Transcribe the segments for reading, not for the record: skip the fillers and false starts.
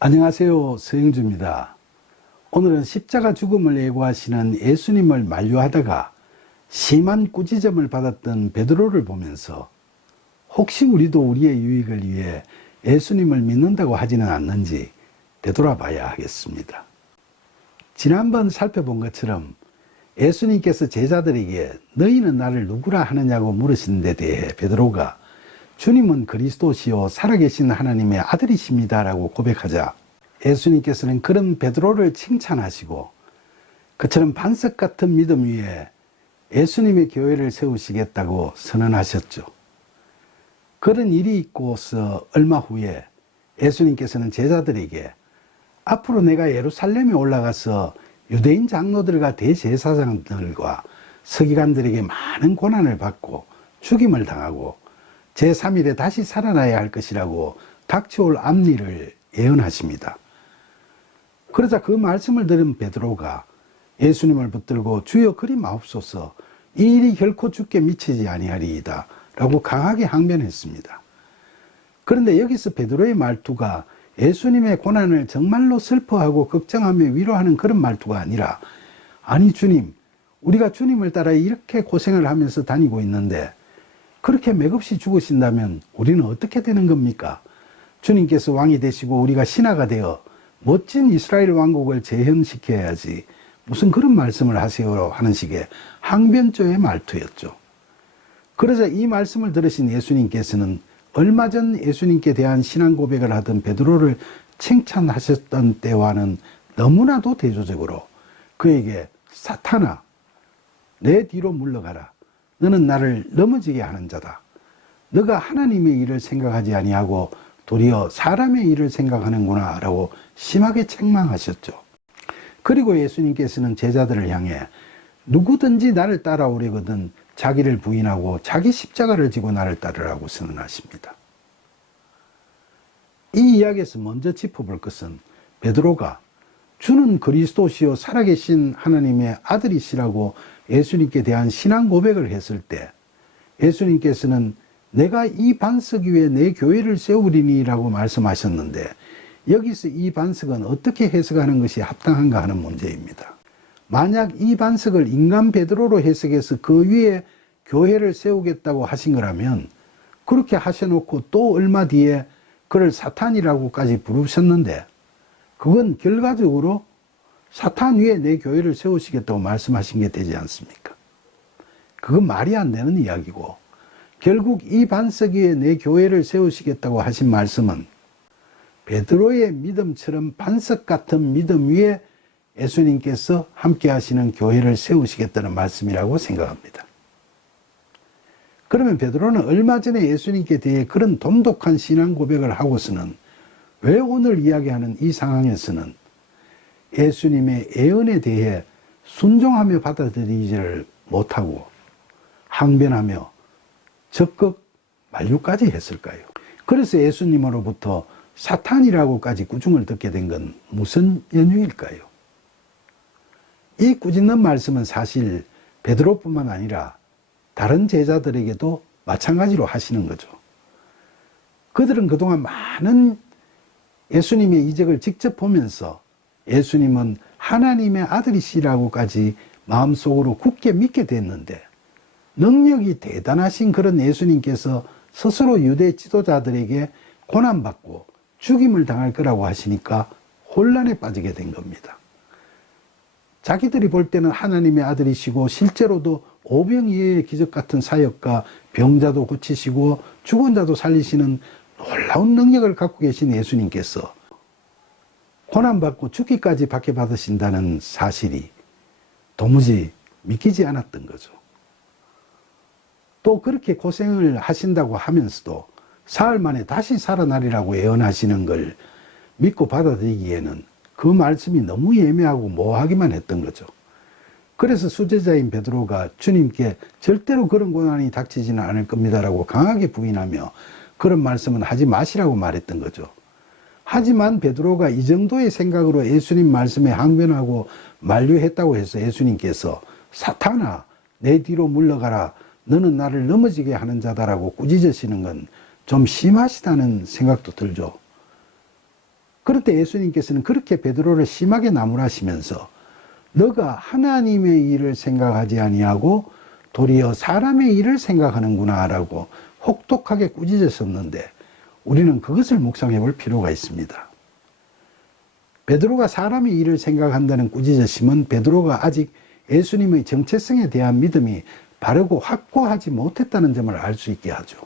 안녕하세요. 서영주입니다. 오늘은 십자가 죽음을 예고하시는 예수님을 만류하다가 심한 꾸지점을 받았던 베드로를 보면서 혹시 우리도 우리의 유익을 위해 예수님을 믿는다고 하지는 않는지 되돌아봐야 하겠습니다. 지난번 살펴본 것처럼 예수님께서 제자들에게 너희는 나를 누구라 하느냐고 물으신 데 대해 베드로가 주님은 그리스도시요 살아계신 하나님의 아들이십니다 라고 고백하자 예수님께서는 그런 베드로를 칭찬하시고 그처럼 반석 같은 믿음 위에 예수님의 교회를 세우시겠다고 선언하셨죠. 그런 일이 있고서 얼마 후에 예수님께서는 제자들에게 앞으로 내가 예루살렘에 올라가서 유대인 장로들과 대제사장들과 서기관들에게 많은 고난을 받고 죽임을 당하고 제3일에 다시 살아나야 할 것이라고 닥쳐올 앞일을 예언하십니다. 그러자 그 말씀을 들은 베드로가 예수님을 붙들고 주여 그리 마옵소서 이 일이 결코 주께 미치지 아니하리이다 라고 강하게 항변했습니다. 그런데 여기서 베드로의 말투가 예수님의 고난을 정말로 슬퍼하고 걱정하며 위로하는 그런 말투가 아니라 아니 주님, 우리가 주님을 따라 이렇게 고생을 하면서 다니고 있는데 그렇게 맥없이 죽으신다면 우리는 어떻게 되는 겁니까? 주님께서 왕이 되시고 우리가 신하가 되어 멋진 이스라엘 왕국을 재현시켜야지 무슨 그런 말씀을 하세요 하는 식의 항변조의 말투였죠. 그러자 이 말씀을 들으신 예수님께서는 얼마 전 예수님께 대한 신앙 고백을 하던 베드로를 칭찬하셨던 때와는 너무나도 대조적으로 그에게 사탄아 내 뒤로 물러가라. 너는 나를 넘어지게 하는 자다. 너가 하나님의 일을 생각하지 아니하고 도리어 사람의 일을 생각하는구나 라고 심하게 책망하셨죠. 그리고 예수님께서는 제자들을 향해 누구든지 나를 따라오려거든 자기를 부인하고 자기 십자가를 지고 나를 따르라고 선언하십니다. 이 이야기에서 먼저 짚어볼 것은 베드로가 주는 그리스도시요 살아계신 하나님의 아들이시라고 예수님께 대한 신앙 고백을 했을 때 예수님께서는 내가 이 반석 위에 내 교회를 세우리니 라고 말씀하셨는데 여기서 이 반석은 어떻게 해석하는 것이 합당한가 하는 문제입니다. 만약 이 반석을 인간 베드로로 해석해서 그 위에 교회를 세우겠다고 하신 거라면 그렇게 하셔놓고 또 얼마 뒤에 그를 사탄이라고까지 부르셨는데 그건 결과적으로 사탄 위에 내 교회를 세우시겠다고 말씀하신 게 되지 않습니까? 그건 말이 안 되는 이야기고 결국 이 반석 위에 내 교회를 세우시겠다고 하신 말씀은 베드로의 믿음처럼 반석 같은 믿음 위에 예수님께서 함께 하시는 교회를 세우시겠다는 말씀이라고 생각합니다. 그러면 베드로는 얼마 전에 예수님께 대해 그런 돈독한 신앙 고백을 하고서는 왜 오늘 이야기하는 이 상황에서는 예수님의 예언에 대해 순종하며 받아들이지를 못하고 항변하며 적극 만류까지 했을까요? 그래서 예수님으로부터 사탄이라고까지 꾸중을 듣게 된 건 무슨 연유일까요? 이 꾸짖는 말씀은 사실 베드로뿐만 아니라 다른 제자들에게도 마찬가지로 하시는 거죠. 그들은 그동안 많은 예수님의 이적을 직접 보면서 예수님은 하나님의 아들이시라고까지 마음속으로 굳게 믿게 됐는데 능력이 대단하신 그런 예수님께서 스스로 유대 지도자들에게 고난받고 죽임을 당할 거라고 하시니까 혼란에 빠지게 된 겁니다. 자기들이 볼 때는 하나님의 아들이시고 실제로도 오병이어의 기적 같은 사역과 병자도 고치시고 죽은 자도 살리시는 놀라운 능력을 갖고 계신 예수님께서 고난받고 죽기까지 박해받으신다는 사실이 도무지 믿기지 않았던 거죠. 또 그렇게 고생을 하신다고 하면서도 사흘 만에 다시 살아나리라고 예언하시는 걸 믿고 받아들이기에는 그 말씀이 너무 예매하고 모호하기만 했던 거죠. 그래서 수제자인 베드로가 주님께 절대로 그런 고난이 닥치지는 않을 겁니다라고 강하게 부인하며 그런 말씀은 하지 마시라고 말했던 거죠. 하지만 베드로가 이 정도의 생각으로 예수님 말씀에 항변하고 만류했다고 해서 예수님께서 사탄아 내 뒤로 물러가라 너는 나를 넘어지게 하는 자다라고 꾸짖으시는 건 좀 심하시다는 생각도 들죠. 그런데 예수님께서는 그렇게 베드로를 심하게 나무라시면서 너가 하나님의 일을 생각하지 아니하고 도리어 사람의 일을 생각하는구나 라고 혹독하게 꾸짖으셨는데 우리는 그것을 묵상해 볼 필요가 있습니다. 베드로가 사람의 일을 생각한다는 꾸짖으심은 베드로가 아직 예수님의 정체성에 대한 믿음이 바르고 확고하지 못했다는 점을 알 수 있게 하죠.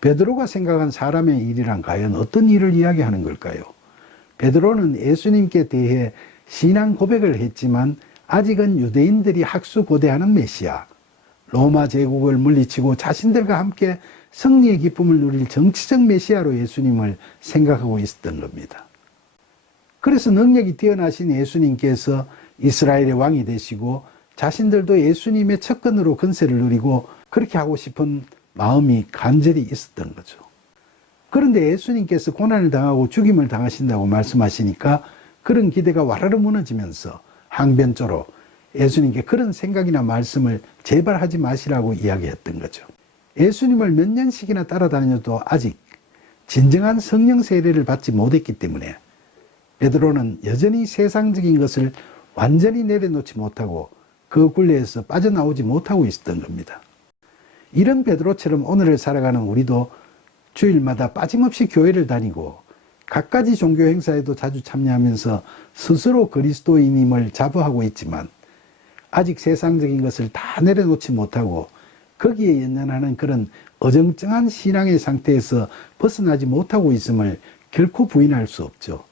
베드로가 생각한 사람의 일이란 과연 어떤 일을 이야기하는 걸까요? 베드로는 예수님께 대해 신앙 고백을 했지만 아직은 유대인들이 학수고대하는 메시아, 로마 제국을 물리치고 자신들과 함께 승리의 기쁨을 누릴 정치적 메시아로 예수님을 생각하고 있었던 겁니다. 그래서 능력이 뛰어나신 예수님께서 이스라엘의 왕이 되시고 자신들도 예수님의 척근으로 권세를 누리고 그렇게 하고 싶은 마음이 간절히 있었던 거죠. 그런데 예수님께서 고난을 당하고 죽임을 당하신다고 말씀하시니까 그런 기대가 와르르 무너지면서 항변조로 예수님께 그런 생각이나 말씀을 제발 하지 마시라고 이야기했던 거죠. 예수님을 몇 년씩이나 따라다녀도 아직 진정한 성령 세례를 받지 못했기 때문에 베드로는 여전히 세상적인 것을 완전히 내려놓지 못하고 그 굴레에서 빠져나오지 못하고 있었던 겁니다. 이런 베드로처럼 오늘을 살아가는 우리도 주일마다 빠짐없이 교회를 다니고 갖가지 종교 행사에도 자주 참여하면서 스스로 그리스도인임을 자부하고 있지만 아직 세상적인 것을 다 내려놓지 못하고 거기에 연연하는 그런 어정쩡한 신앙의 상태에서 벗어나지 못하고 있음을 결코 부인할 수 없죠.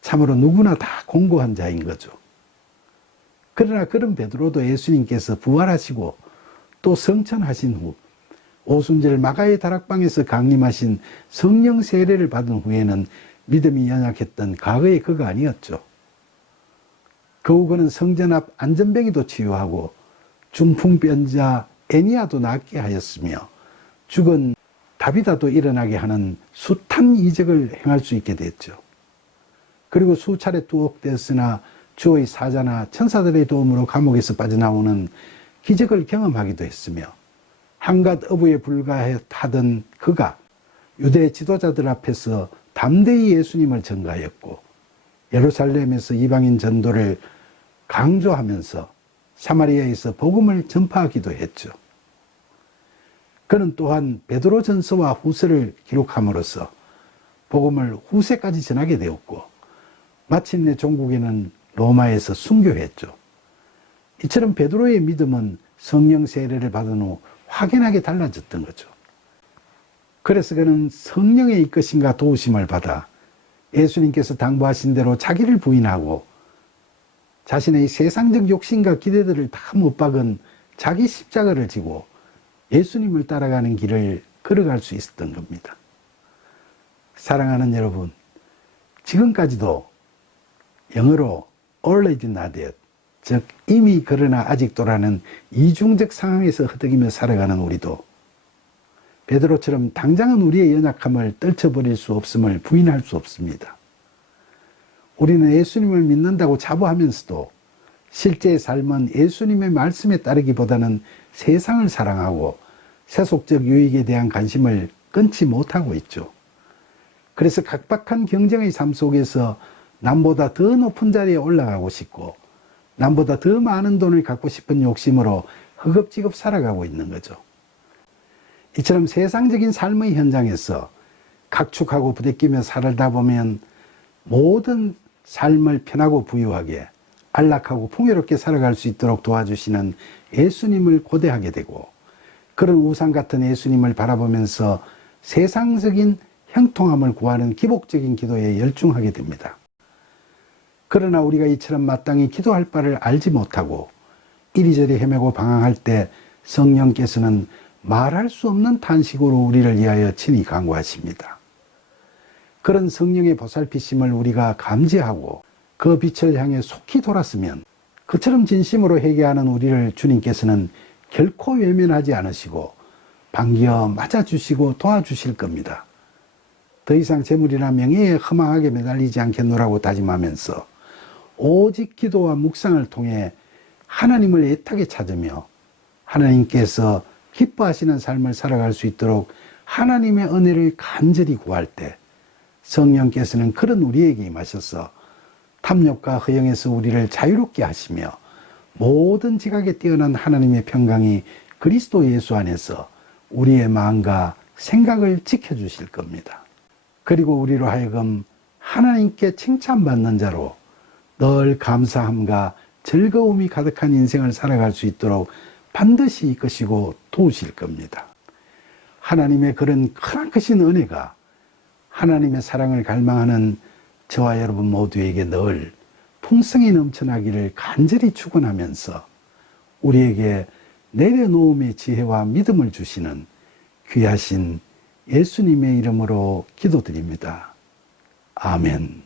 참으로 누구나 다 공고한 자인 거죠. 그러나 그런 베드로도 예수님께서 부활하시고 또 성천하신 후 오순절 마가의 다락방에서 강림하신 성령 세례를 받은 후에는 믿음이 연약했던 과거의 그가 아니었죠. 그 후 그는 성전 앞 안전뱅이도 치유하고 중풍병자 애니아도 낫게 하였으며 죽은 다비다도 일어나게 하는 숱한 이적을 행할 수 있게 됐죠. 그리고 수차례 투옥되었으나 주의 사자나 천사들의 도움으로 감옥에서 빠져나오는 기적을 경험하기도 했으며 한갓 어부에 불과하던 그가 유대 지도자들 앞에서 담대히 예수님을 전가하였고 예루살렘에서 이방인 전도를 강조하면서 사마리아에서 복음을 전파하기도 했죠. 그는 또한 베드로 전서와 후서를 기록함으로써 복음을 후세까지 전하게 되었고 마침내 종국에는 로마에서 순교했죠. 이처럼 베드로의 믿음은 성령 세례를 받은 후 확연하게 달라졌던 거죠. 그래서 그는 성령의 이끄심과 도우심을 받아 예수님께서 당부하신 대로 자기를 부인하고 자신의 세상적 욕심과 기대들을 다 못 박은 자기 십자가를 지고 예수님을 따라가는 길을 걸어갈 수 있었던 겁니다. 사랑하는 여러분, 지금까지도 영어로 already not yet, 즉 이미 그러나 아직도라는 이중적 상황에서 허덕이며 살아가는 우리도 베드로처럼 당장은 우리의 연약함을 떨쳐버릴 수 없음을 부인할 수 없습니다. 우리는 예수님을 믿는다고 자부하면서도 실제의 삶은 예수님의 말씀에 따르기보다는 세상을 사랑하고 세속적 유익에 대한 관심을 끊지 못하고 있죠. 그래서 각박한 경쟁의 삶 속에서 남보다 더 높은 자리에 올라가고 싶고 남보다 더 많은 돈을 갖고 싶은 욕심으로 허겁지겁 살아가고 있는 거죠. 이처럼 세상적인 삶의 현장에서 각축하고 부대끼며 살다 보면 모든 삶을 편하고 부유하게 안락하고 풍요롭게 살아갈 수 있도록 도와주시는 예수님을 고대하게 되고 그런 우상 같은 예수님을 바라보면서 세상적인 형통함을 구하는 기복적인 기도에 열중하게 됩니다. 그러나 우리가 이처럼 마땅히 기도할 바를 알지 못하고 이리저리 헤매고 방황할 때 성령께서는 말할 수 없는 탄식으로 우리를 위하여 친히 간구하십니다. 그런 성령의 보살피심을 우리가 감지하고 그 빛을 향해 속히 돌았으면 그처럼 진심으로 회개하는 우리를 주님께서는 결코 외면하지 않으시고 반겨 맞아주시고 도와주실 겁니다. 더 이상 재물이나 명예에 허망하게 매달리지 않겠노라고 다짐하면서 오직 기도와 묵상을 통해 하나님을 애타게 찾으며 하나님께서 기뻐하시는 삶을 살아갈 수 있도록 하나님의 은혜를 간절히 구할 때 성령께서는 그런 우리에게 임하셔서 탐욕과 허영에서 우리를 자유롭게 하시며 모든 지각에 뛰어난 하나님의 평강이 그리스도 예수 안에서 우리의 마음과 생각을 지켜주실 겁니다. 그리고 우리로 하여금 하나님께 칭찬받는 자로 늘 감사함과 즐거움이 가득한 인생을 살아갈 수 있도록 반드시 이끄시고 도우실 겁니다. 하나님의 그런 크나크신 은혜가 하나님의 사랑을 갈망하는 저와 여러분 모두에게 늘 풍성히 넘쳐나기를 간절히 축원하면서 우리에게 내려놓음의 지혜와 믿음을 주시는 귀하신 예수님의 이름으로 기도드립니다. 아멘.